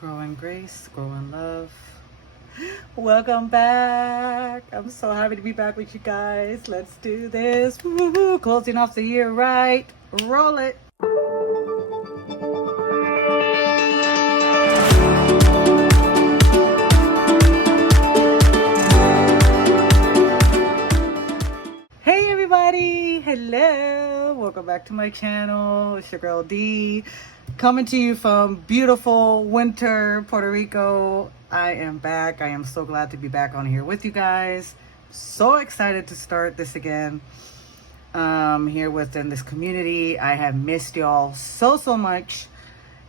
Grow in grace, grow in love. Welcome back. I'm so happy to be back with you guys. Let's do this. Woo-hoo. Closing off the year right. Roll it. Hey everybody. Hello. Welcome back to my channel. It's your girl D. Coming to you from beautiful winter Puerto Rico. I am back. I am so glad to be back on here with you guys. So excited to start this again here within this community. I have missed y'all so much,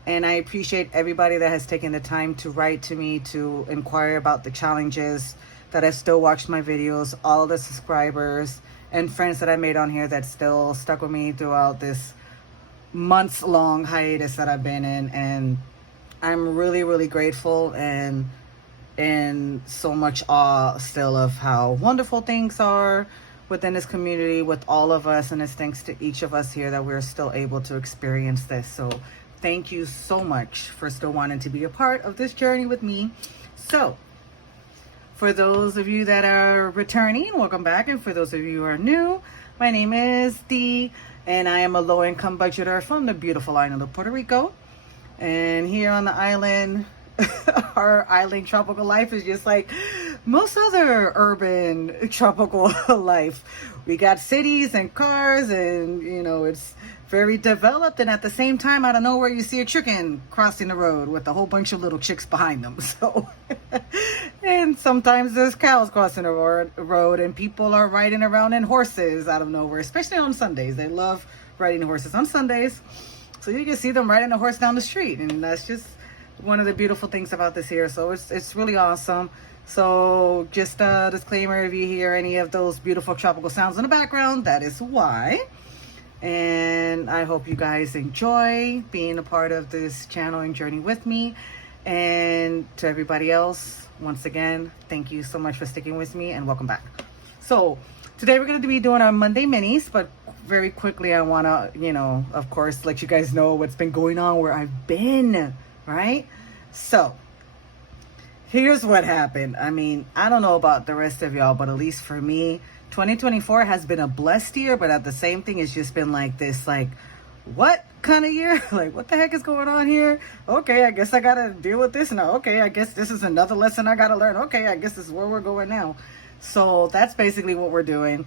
and I appreciate everybody that has taken the time to write to me to inquire about the challenges, that have still watched my videos, all the subscribers and friends that I made on here that still stuck with me throughout this months long hiatus that I've been in. And I'm really grateful and in so much awe still of how wonderful things are within this community with all of us, and it's thanks to each of us here that we're still able to experience this. So thank you so much for still wanting to be a part of this journey with me. So for those of you that are returning, welcome back. And for those of you who are new, my name is Dee, and I am a low-income budgeter from the beautiful island of Puerto Rico. And here on the island, our island tropical life is just like most other urban tropical life. We got cities and cars, and it's very developed, and at the same time, out of nowhere, you see a chicken crossing the road with a whole bunch of little chicks behind them. So and sometimes there's cows crossing the road, and people are riding around in horses out of nowhere, especially on Sundays. They love riding horses on Sundays. So you can see them riding a horse down the street, and that's just one of the beautiful things about this here. So it's really awesome. So just a disclaimer, if you hear any of those beautiful tropical sounds in the background, that is why. And I hope you guys enjoy being a part of this channel and journey with me. And to everybody else, once again, thank you so much for sticking with me, and welcome back. So today we're going to be doing our Monday minis, but very quickly I want to, of course, let you guys know what's been going on, where I've been, right? So here's what happened. I mean, I don't know about the rest of y'all, but at least for me, 2024 has been a blessed year, but at the same thing, it's just been like this, like, what kind of year? Like, what the heck is going on here? Okay, I guess I gotta deal with this now. Okay, I guess this is another lesson I gotta learn. Okay, I guess this is where we're going now. So that's basically what we're doing.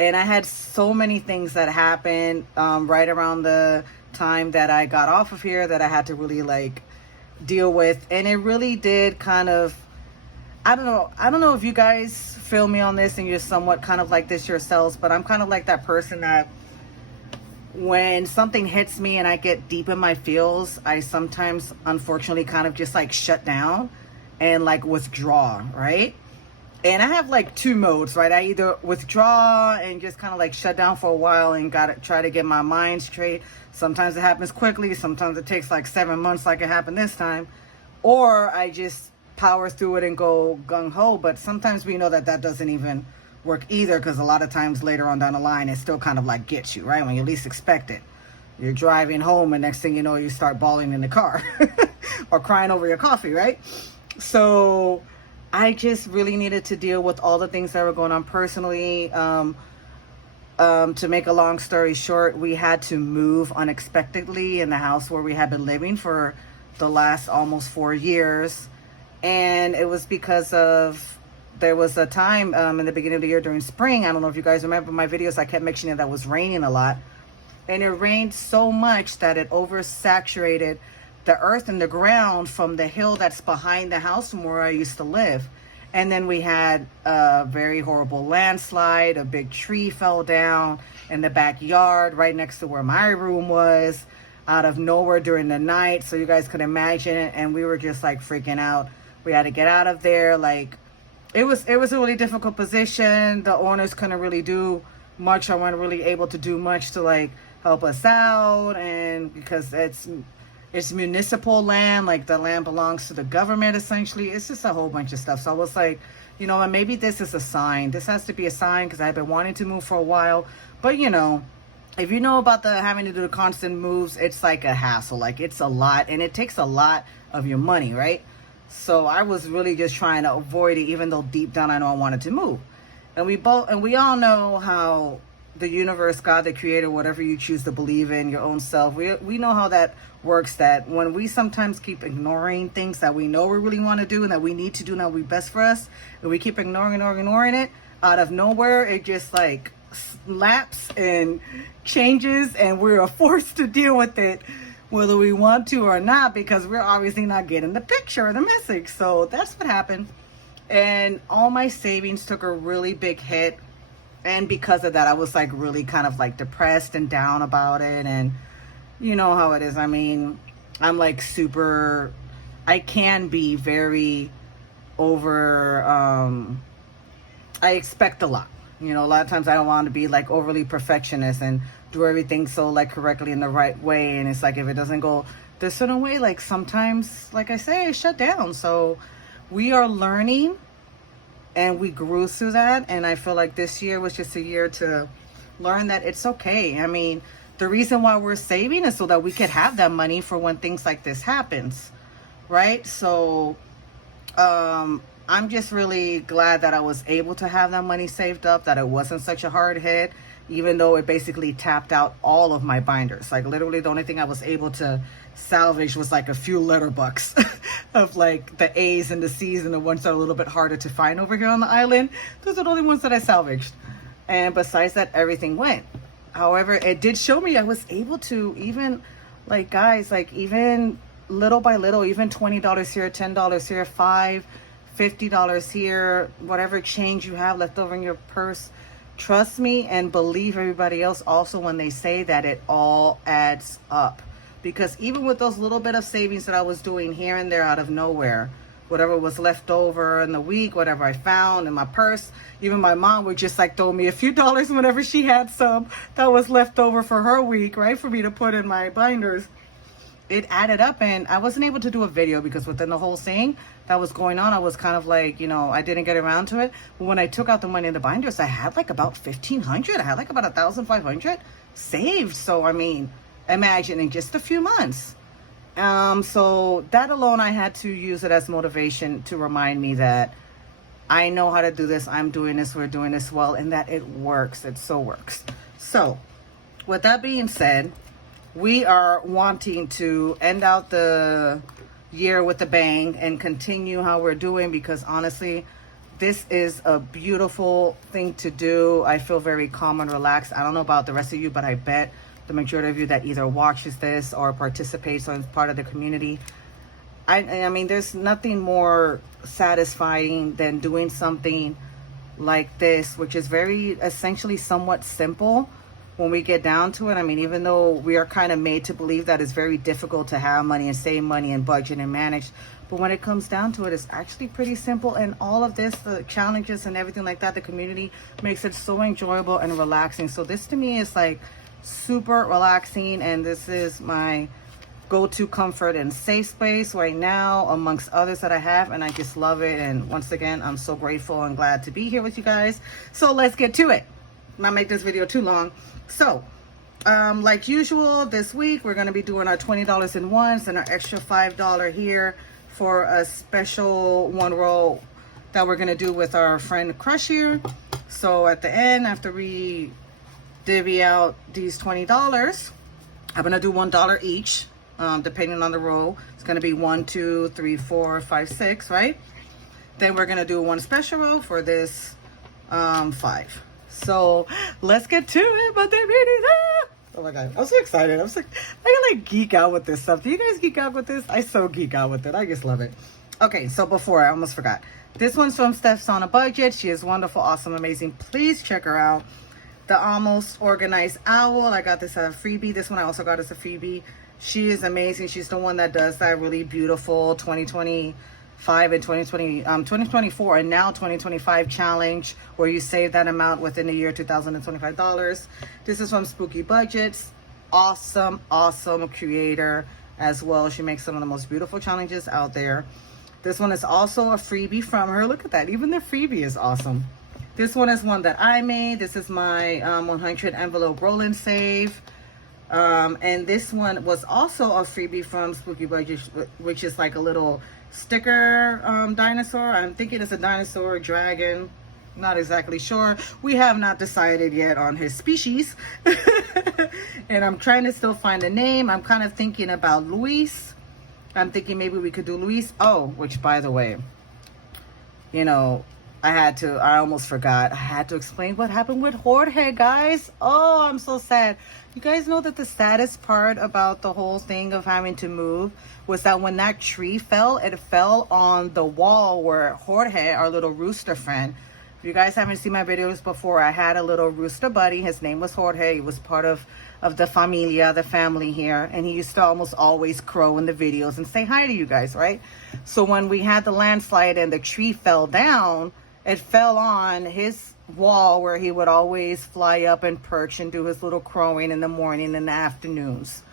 And I had so many things that happened right around the time that I got off of here that I had to really deal with. And it really did kind of, I don't know if you guys feel me on this and you're somewhat kind of like this yourselves, but I'm kind of like that person that when something hits me and I get deep in my feels, I sometimes unfortunately kind of just shut down and withdraw, right? And I have two modes, right? I either withdraw and just kind of shut down for a while and try to get my mind straight. Sometimes it happens quickly. Sometimes it takes 7 months, like it happened this time. Or I just power through it and go gung-ho. But sometimes we know that doesn't even work either, because a lot of times later on down the line, it still kind of gets you, right? When you least expect it. You're driving home and next thing you know, you start bawling in the car or crying over your coffee, right? So I just really needed to deal with all the things that were going on personally. To make a long story short, we had to move unexpectedly in the house where we had been living for the last almost 4 years. And it was because there was a time in the beginning of the year during spring. I don't know if you guys remember my videos. I kept mentioning that it was raining a lot. And it rained so much that it oversaturated the earth and the ground from the hill that's behind the house from where I used to live. And then we had a very horrible landslide. A big tree fell down in the backyard right next to where my room was, out of nowhere during the night. So you guys could imagine it. And we were just freaking out. We had to get out of there. It was a really difficult position. The owners couldn't really do much. I wasn't really able to do much to help us out. And because it's municipal land, the land belongs to the government essentially. It's just a whole bunch of stuff. So I was and maybe this is a sign. This has to be a sign, because I've been wanting to move for a while. But if you know about the having to do the constant moves, it's like a hassle. Like, it's a lot, and it takes a lot of your money, right? So I was really just trying to avoid it, even though deep down I know I wanted to move. And we all know how the universe, God, the creator, whatever you choose to believe in, your own self, we know how that works, that when we sometimes keep ignoring things that we know we really want to do and that we need to do and that will be best for us, and we keep ignoring it, out of nowhere it just like slaps and changes, and we're forced to deal with it whether we want to or not, because we're obviously not getting the picture or the message. So that's what happened. And all my savings took a really big hit, and because of that I was like really kind of like depressed and down about it. And you know how it is. I mean, I'm like I can be very over, I expect a lot. You know, a lot of times I don't want to be like overly perfectionist and do everything so like correctly in the right way. And it's like, if it doesn't go this certain way, like sometimes, like I say, I shut down. So we are learning, and we grew through that. And I feel like this year was just a year to learn that it's okay. I mean, the reason why we're saving is so that we could have that money for when things like this happens, right? So I'm just really glad that I was able to have that money saved up, that it wasn't such a hard hit, even though it basically tapped out all of my binders. Like literally the only thing I was able to salvage was like a few letter bucks of like the A's and the C's and the ones that are a little bit harder to find over here on the island. Those are the only ones that I salvaged. And besides that, everything went. However, it did show me I was able to, even like, guys, like even little by little, even $20 here, $10 here, $5, $50 here, whatever change you have left over in your purse. Trust me and believe everybody else also when they say that it all adds up. Because even with those little bit of savings that I was doing here and there out of nowhere, whatever was left over in the week, whatever I found in my purse, even my mom would just like throw me a few dollars whenever she had some that was left over for her week, right, for me to put in my binders. It added up, and I wasn't able to do a video because within the whole thing that was going on, I was kind of like, you know, I didn't get around to it. But when I took out the money in the binders, I had like about 1,500. I had like about 1,500 saved. So I mean, imagine in just a few months. So that alone, I had to use it as motivation to remind me that I know how to do this. I'm doing this. We're doing this well, and that it works. It so works. So with that being said, we are wanting to end out the year with a bang and continue how we're doing, because honestly, this is a beautiful thing to do. I feel very calm and relaxed. I don't know about the rest of you, but I bet the majority of you that either watches this or participates or is part of the community, I mean, there's nothing more satisfying than doing something like this, which is very essentially somewhat simple when we get down to it. I mean, even though we are kind of made to believe that it's very difficult to have money and save money and budget and manage, but when it comes down to it, it's actually pretty simple. And all of this, the challenges and everything like that, the community makes it so enjoyable and relaxing. So this to me is like super relaxing, and this is my go-to comfort and safe space right now amongst others that I have, and I just love it. And once again, I'm so grateful and glad to be here with you guys. So let's get to it. Not make this video too long. So like usual, this week we're going to be doing our $20 in ones and our extra $5 here for a special one roll that we're going to do with our friend Crush here. So at the end, after we divvy out these $20, I'm going to do $1 each, depending on the roll. It's going to be 1, 2, 3, 4, 5, 6, right? Then we're going to do one special roll for this 5. So let's get to it. But they really, oh my god, I'm so excited. I'm so, I like geek out with this stuff. Do you guys geek out with this? I so geek out with it. I just love it. Okay, so before I almost forgot, this one's from Steph's on a Budget. She is wonderful, awesome, amazing. Please check her out. The Almost Organized Owl. I got this as a freebie. This one I also got as a freebie. She is amazing. She's the one that does that really beautiful 2025 and 2024 and now 2025 challenge where you save that amount within a year, $2,025. This is from Spooky Budgets. Awesome creator as well. She makes some of the most beautiful challenges out there. This one is also a freebie from her. Look at that. Even the freebie is awesome. This one is one that I made. This is my 100 envelope roll and save. And this one was also a freebie from Spooky Budget, which is like a little sticker dinosaur. I'm thinking it's a dinosaur, dragon. Not exactly sure. We have not decided yet on his species. And I'm trying to still find a name. I'm kind of thinking about Luis. I'm thinking maybe we could do Luis. Oh, which by the way, you know, I almost forgot. I had to explain what happened with Jorge, guys. Oh, I'm so sad. You guys know that the saddest part about the whole thing of having to move was that when that tree fell, it fell on the wall where Jorge, our little rooster friend, if you guys haven't seen my videos before, I had a little rooster buddy. His name was Jorge. He was part of the familia, the family here. And he used to almost always crow in the videos and say hi to you guys, right? So when we had the landslide and the tree fell down, it fell on his wall where he would always fly up and perch and do his little crowing in the morning and the afternoons.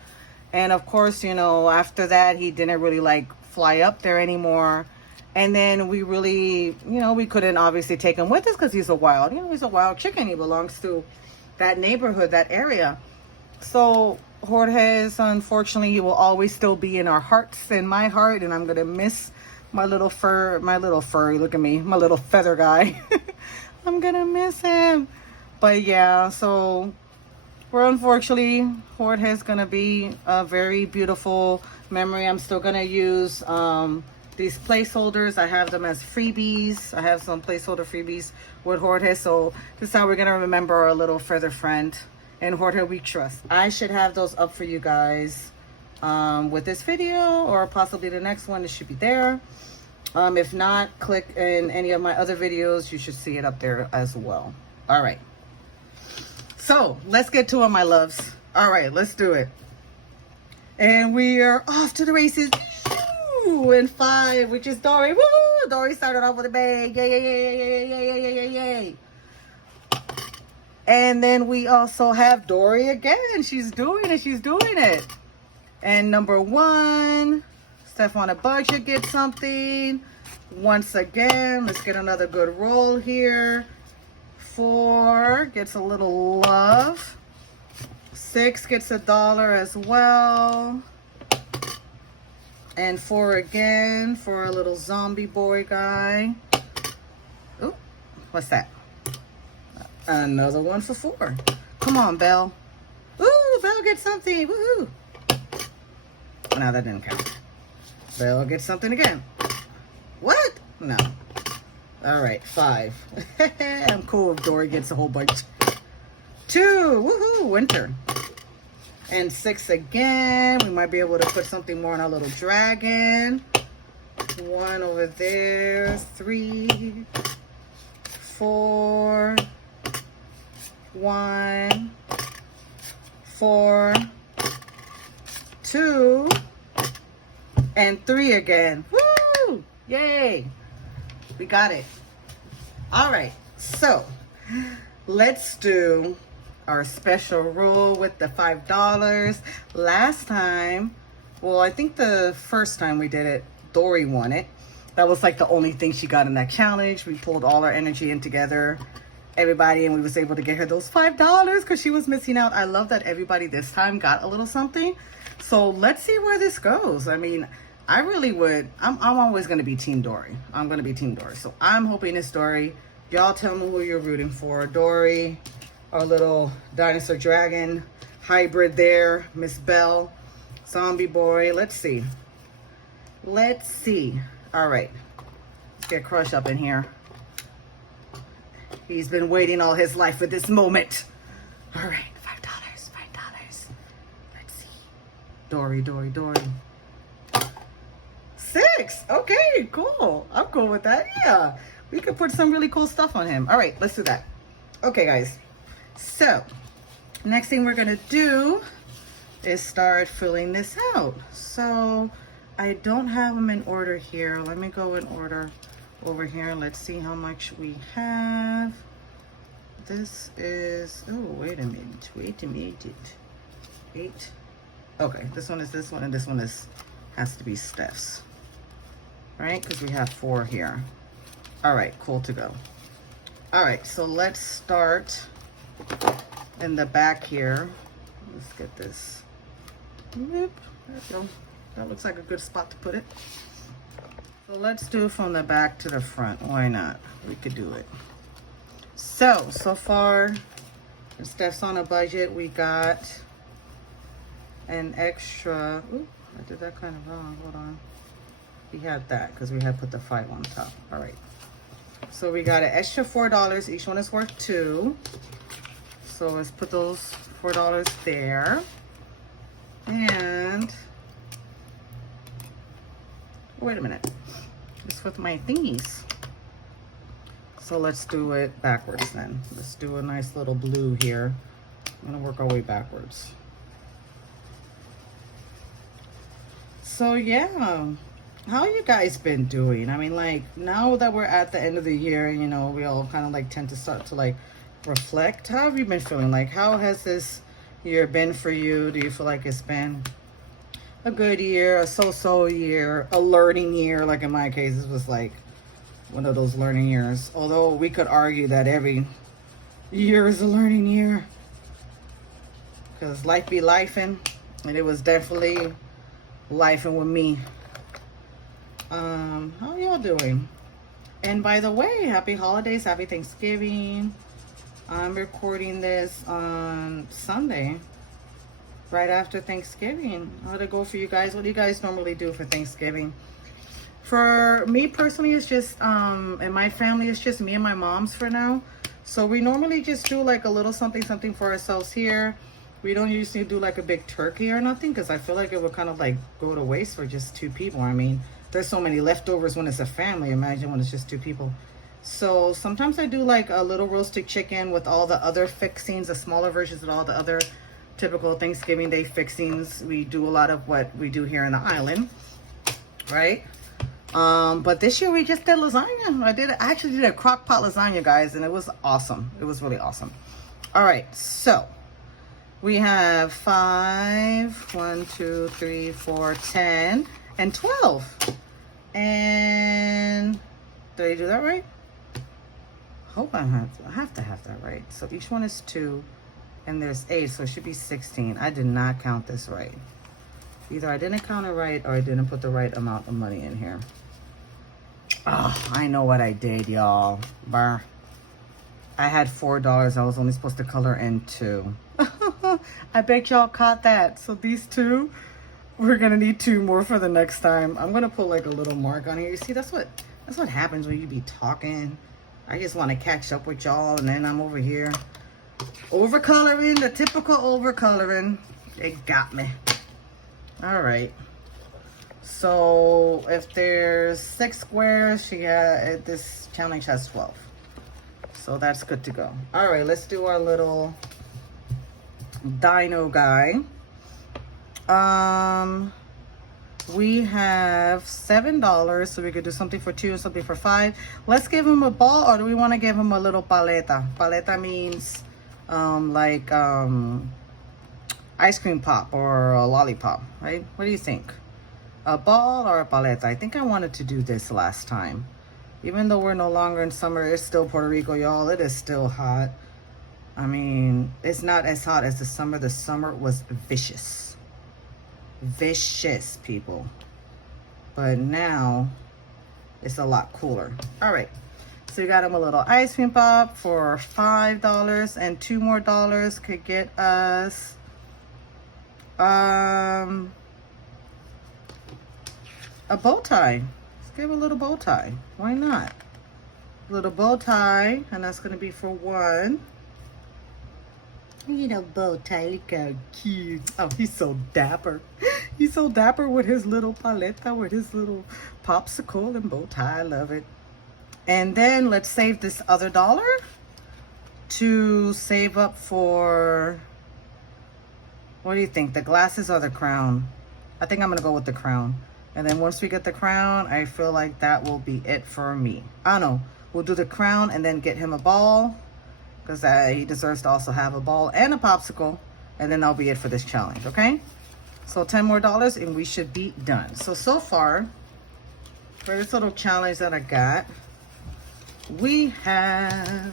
And of course, you know, after that, he didn't really like fly up there anymore. And then we really, you know, we couldn't obviously take him with us because he's a wild, you know, he's a wild chicken. He belongs to that neighborhood, that area. So Jorge is, unfortunately, he will always still be in our hearts, in my heart. And I'm going to miss my little furry, look at me, my little feather guy. I'm gonna miss him. But yeah, so we're unfortunately, Jorge's gonna be a very beautiful memory. I'm still gonna use these placeholders. I have them as freebies. I have some placeholder freebies with Jorge. So this is how we're gonna remember our little feather friend. And Jorge we trust. I should have those up for you guys with this video, or possibly the next one. It should be there. If not, click in any of my other videos. You should see it up there as well. All right. So let's get to it, my loves. All right, let's do it. And we are off to the races. Woo! In 5, which is Dory. Woo! Dory started off with a bang. Yay, yay, yay, yay, yay, yay, yay, yay, yay. And then we also have Dory again. She's doing it. She's doing it. And number 1, Steph on a budget gets something. Once again, let's get another good roll here. 4 gets a little love. 6 gets $1 as well. And 4 again for a little zombie boy guy. Ooh, what's that? Another one for 4. Come on, Belle. Ooh, Belle gets something. Woohoo! No, that didn't count. Belle gets something again. What? No. All right, 5. I'm cool if Dory gets a whole bunch. 2. Woohoo! Winter. And 6 again. We might be able to put something more on our little dragon. 1 over there. 3. 4. 1. 4. 2. And 3 again. Woo! Yay! We got it. All right. So let's do our special roll with the $5. Last time, well, I think the first time we did it, Dory won it. That was like the only thing she got in that challenge. We pulled all our energy in together, everybody, and we was able to get her those $5 because she was missing out. I love that everybody this time got a little something. So let's see where this goes. I mean, I really would. I'm always going to be Team Dory. I'm going to be Team Dory. So I'm hoping it's Dory. Y'all tell me who you're rooting for. Dory, our little dinosaur dragon hybrid there. Miss Belle, zombie boy. Let's see. Let's see. All right. Let's get Crush up in here. He's been waiting all his life for this moment. All right. $5. Let's see. Dory, Dory, Dory. 6. Okay, cool. I'm cool with that. Yeah. We could put some really cool stuff on him. All right, let's do that. Okay, guys. So, next thing we're going to do is start filling this out. So, I don't have them in order here. Let me go in order over here. Let's see how much we have. This is, oh, wait a minute. 8. Okay, this one is this one, and this one has to be Steph's. Right? Because we have 4 here. All right, cool to go. All right, so let's start in the back here. Let's get this. Whoop, there we go. That looks like a good spot to put it. So let's do from the back to the front. Why not? We could do it. So far, Steph's on a budget. We got an extra. Ooh, I did that kind of wrong. Hold on. We had that because we had put the 5 on top. All right. So we got an extra $4. Each one is worth 2. So let's put those $4 there. And wait a minute. It's with my thingies. So let's do it backwards then. Let's do a nice little blue here. I'm gonna work our way backwards. So yeah, how you guys been doing? I mean, like, now that we're at the end of the year, you know, we all kind of like tend to start to like reflect. How have you been feeling? Like, how has this year been for you? Do you feel like it's been a good year, a so-so year, a learning year? Like in my case, it was like one of those learning years. Although we could argue that every year is a learning year, because life be lifing, and it was definitely lifing with me. How y'all doing? And by the way, happy holidays, happy Thanksgiving. I'm recording this on Sunday, right after Thanksgiving. How'd it go for you guys? What do you guys normally do for Thanksgiving? For me personally, it's just, and my family, it's just me and my mom's for now. So we normally just do like a little something for ourselves here. We don't usually do like a big turkey or nothing, because I feel like it would kind of like go to waste for just 2 people. I mean, there's so many leftovers when it's a family. Imagine when it's just 2 people. So sometimes I do like a little roasted chicken with all the other fixings, the smaller versions of all the other typical Thanksgiving Day fixings. We do a lot of what we do here in the island, right? But this year we just did lasagna. I actually did a crock pot lasagna, guys, and it was awesome. It was really awesome. All right, so we have 5, 1, 2, 3, 4, 10, and 12. And did I do that right? Hope I have to have that right. So each one is 2, and there's 8, so it should be 16. I did not count this right. Either I didn't count it right, or I didn't put the right amount of money in here. Oh, I know what I did, y'all. Brr. I had $4. I was only supposed to color in 2. I bet y'all caught that. So these 2, we're gonna need 2 more for the next time. I'm gonna put like a little mark on here. You see, that's what happens when you be talking. I just want to catch up with y'all, and then I'm over here overcoloring, the typical overcoloring. It got me. All right. So if there's 6 squares, this challenge has 12. So that's good to go. All right, let's do our little dino guy. We have $7, so we could do something for 2 and something for 5. Let's give him a ball, or do we want to give him a little paleta? Paleta means ice cream pop or a lollipop, right? What do you think? A ball or a paleta? I think I wanted to do this last time. Even though we're no longer in summer, it's still Puerto Rico, y'all. It is still hot. I mean, it's not as hot as the summer. The summer was vicious. Vicious, people. But now it's a lot cooler. All right, so we got him a little ice cream pop for $5, and $2 more could get us a bow tie. Let's give him a little bow tie. Why not? A little bow tie, and that's gonna be for 1. You know, bow tie, look how cute. Oh, he's so dapper. He's so dapper with his little paleta, with his little popsicle and bow tie. I love it. And then let's save this other $1 to save up for, what do you think? The glasses or the crown? I think I'm gonna go with the crown. And then once we get the crown, I feel like that will be it for me. I don't know. We'll do the crown and then get him a ball, because he deserves to also have a ball and a popsicle, and then that'll be it for this challenge, okay? So $10 more and we should be done. So far, for this little challenge that I got, we have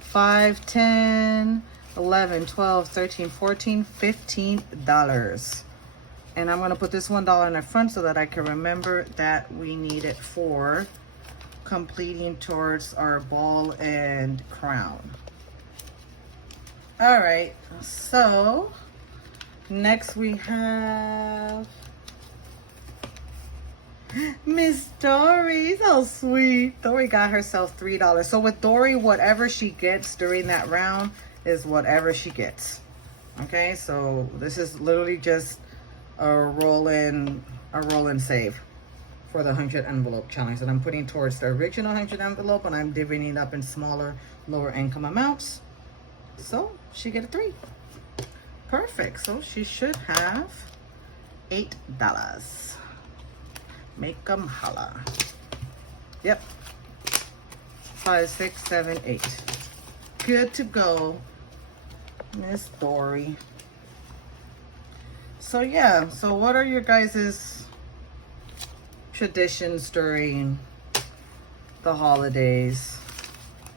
5, 10, 11, 12, 13, 14, $15. And I'm gonna put this $1 in the front so that I can remember that we need it for completing towards our ball and crown. All right, so next we have Miss Dory. So sweet. Dory got herself $3. So with Dory, whatever she gets during that round is whatever she gets. Okay, so this is literally just a roll in save for the 100 envelope challenge that I'm putting towards the original 100 envelope, and I'm divvying it up in smaller, lower income amounts. So she get a 3. Perfect. So she should have $8. Make them holla. Yep. 5, 6, 7, 8. Good to go, Miss Dory. So yeah, so what are your guys's traditions during the holidays?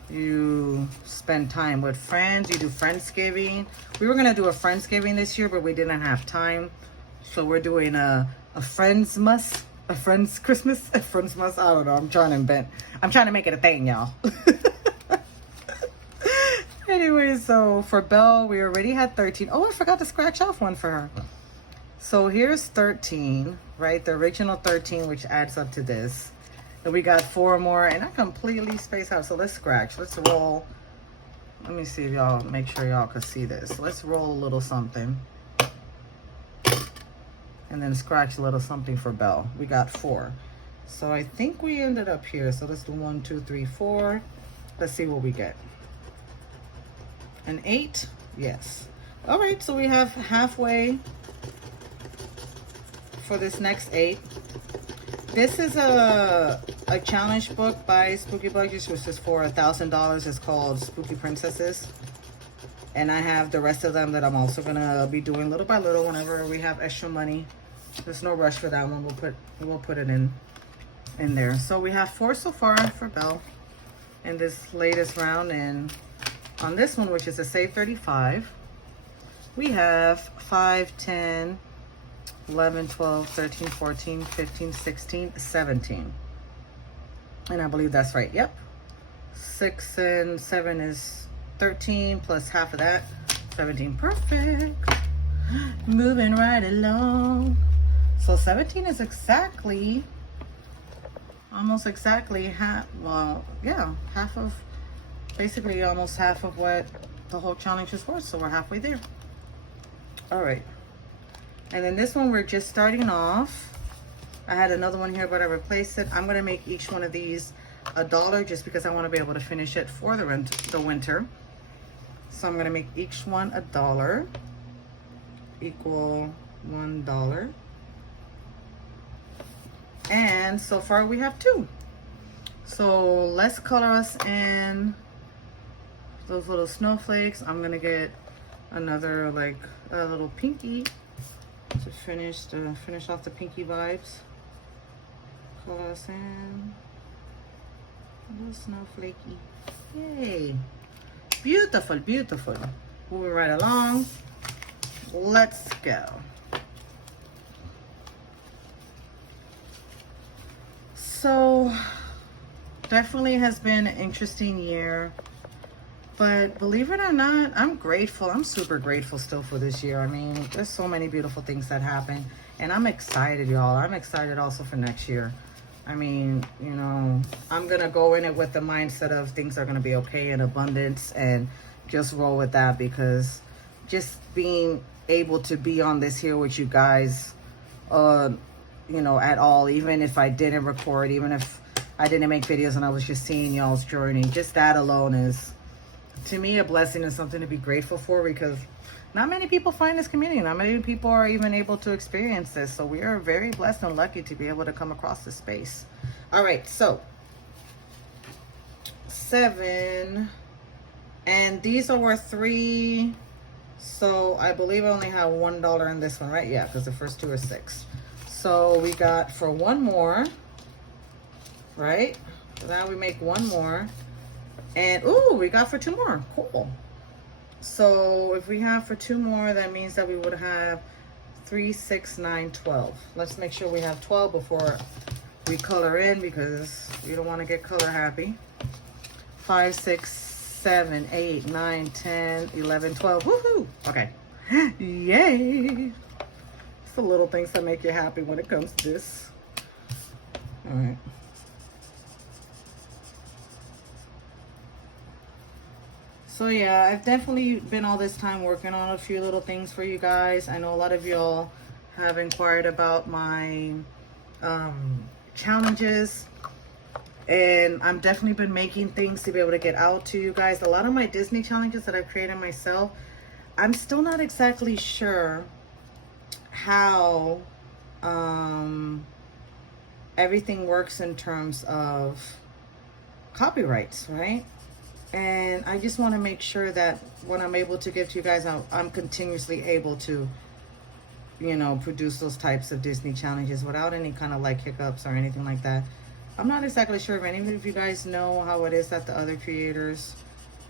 You spend time with friends, you do Friendsgiving. We were gonna do a Friendsgiving this year, but we didn't have time. So we're doing a Friendsmas, a Friends Christmas, a Friendsmas, I don't know, I'm trying to make it a thing, y'all. Anyway, so for Belle, we already had 13. Oh, I forgot to scratch off one for her. So here's 13, right? The original 13, which adds up to this. And we got 4 more, and I completely spaced out. So let's scratch. Let's roll. Let me see if y'all, make sure y'all can see this. Let's roll a little something. And then scratch a little something for Belle. We got 4. So I think we ended up here. So let's do 1, 2, 3, 4. Let's see what we get. An 8? Yes. All right, so we have halfway for this next 8. This is a challenge book by Spooky Budgies, which is for $1,000. It's called Spooky Princesses. And I have the rest of them that I'm also gonna be doing little by little whenever we have extra money. There's no rush for that one. We'll put it in there. So we have 4 so far for Belle in this latest round, and on this one, which is a save 35, we have 5, 10, 11, 12, 13, 14, 15, 16, 17. And I believe that's right. Yep. 6 and 7 is 13 plus half of that, 17. Perfect. Moving right along. So 17 is exactly, almost exactly half, well, yeah, half of, basically almost half of what the whole challenge is worth. So we're halfway there. All right. And then this one, we're just starting off. I had another one here, but I replaced it. I'm gonna make each one of these $1 just because I want to be able to finish it for the winter. So I'm gonna make each one $1, equal $1. And so far we have 2. So let's color us in those little snowflakes. I'm gonna get another, like a little pinky to finish off the pinky vibes. Color us in a little snowflakey. Yay. Beautiful, beautiful. Moving right along. Let's go. So definitely has been an interesting year, but believe it or not, I'm grateful. I'm super grateful still for this year. I mean, there's so many beautiful things that happen, and I'm excited, y'all. I'm excited also for next year. I mean, you know, I'm gonna go in it with the mindset of things are gonna be okay in abundance, and just roll with that, because just being able to be on this here with you guys, you know, at all, even if I didn't record, even if I didn't make videos and I was just seeing y'all's journey, just that alone is, to me, a blessing and something to be grateful for, because not many people find this community. Not many people are even able to experience this. So we are very blessed and lucky to be able to come across this space. All right, so 7, and these are worth 3. So I believe I only have $1 in this one, right? Yeah, because the first 2 are 6. So we got, for 1 more, right? So now we make one more. And, ooh, we got for 2 more. Cool. So if we have for 2 more, that means that we would have 3, 6, 9, 12. Let's make sure we have 12 before we color in, because we don't want to get color happy. 5, 6, 7, 8, 9, 10, 11, 12. Woohoo! Okay. Yay! It's the little things that make you happy when it comes to this. All right. So yeah, I've definitely been all this time working on a few little things for you guys. I know a lot of y'all have inquired about my challenges, and I'm definitely been making things to be able to get out to you guys. A lot of my Disney challenges that I've created myself, I'm still not exactly sure how everything works in terms of copyrights, right? And I just want to make sure that when I'm able to give to you guys, I'm continuously able to, you know, produce those types of Disney challenges without any kind of like hiccups or anything like that. I'm not exactly sure if any of you guys know how it is that the other creators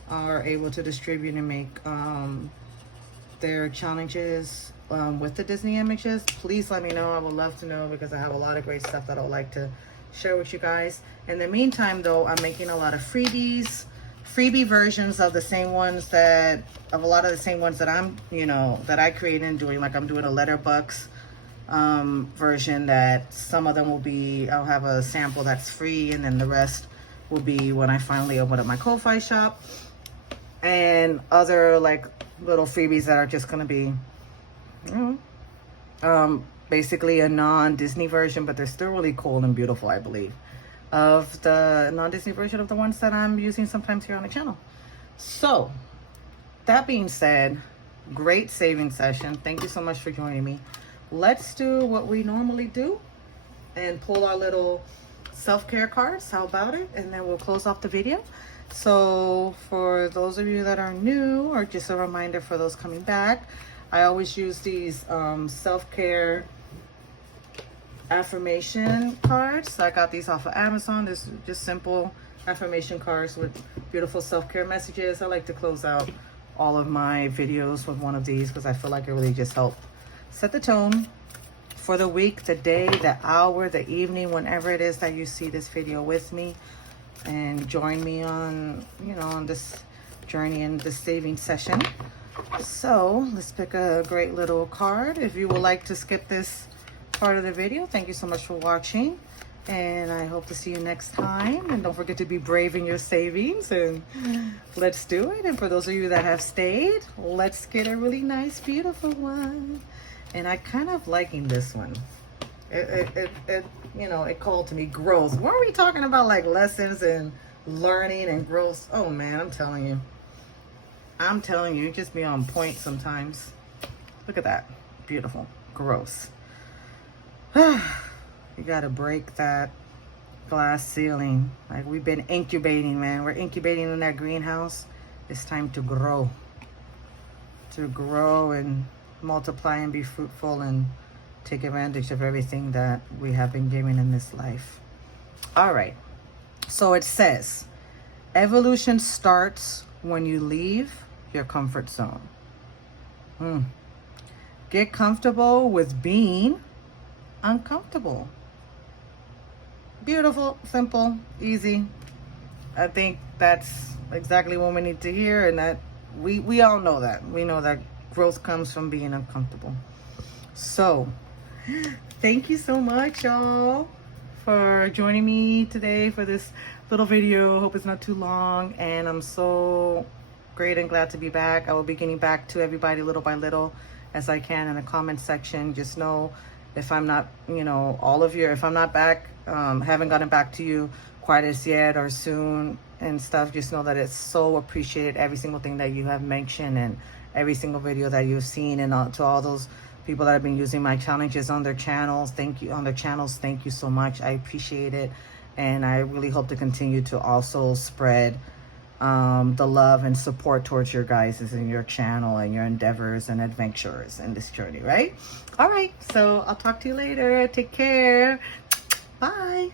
are able to distribute and make their challenges with the Disney images. Please let me know. I would love to know, because I have a lot of great stuff that I would like to share with you guys. In the meantime, though, I'm making a lot of freebies. Freebie versions of the same ones that, of a lot of the same ones that I'm, you know, that I created and doing. Like I'm doing a letterbox version that some of them will be, I'll have a sample that's free, and then the rest will be when I finally open up my Ko-Fi shop. And other like little freebies that are just gonna be, you know, basically a non-Disney version, but they're still really cool and beautiful, I believe, of the non-Disney version of the ones that I'm using sometimes here on the channel. So that being said, great saving session. Thank you so much for joining me. Let's do what we normally do and pull our little self-care cards. How about it? And then we'll close off the video. So for those of you that are new, or just a reminder for those coming back, I always use these self-care affirmation cards. I got these off of Amazon. This is just simple affirmation cards with beautiful self-care messages. I like to close out all of my videos with one of these, because I feel like it really just helps set the tone for the week, the day, the hour, the evening, whenever it is that you see this video with me, and join me on, you know, on this journey and this saving session. So let's pick a great little card. If you would like to skip this part of the video, thank you so much for watching, and I hope to see you next time. And don't forget to be brave in your savings, and let's do it. And for those of you that have stayed, let's get a really nice, beautiful one. And I kind of liking this one. It you know, it called to me growth. Weren't we talking about like lessons and learning and growth? Oh man, I'm telling you, you just be on point sometimes. Look at that, beautiful growth. You gotta break that glass ceiling. Like we've been incubating, man. We're incubating in that greenhouse. It's time to grow. To grow and multiply and be fruitful and take advantage of everything that we have been given in this life. All right. So it says, evolution starts when you leave your comfort zone. Get comfortable with being uncomfortable. Beautiful, simple, easy. I think that's exactly what we need to hear, and that we all know that. We know that growth comes from being uncomfortable. So thank you so much, y'all, for joining me today for this little video. Hope it's not too long, and I'm so great and glad to be back. I will be getting back to everybody little by little as I can in the comment section. Just know, if I'm not, you know, all of you, if I'm not back, haven't gotten back to you quite as yet or soon and stuff, just know that it's so appreciated, every single thing that you have mentioned and every single video that you've seen. And to all those people that have been using my challenges on their channels, thank you. On their channels, thank you so much. I appreciate it, and I really hope to continue to also spread the love and support towards your guys and your channel and your endeavors and adventures in this journey, right? All right, so I'll talk to you later. Take care. Bye.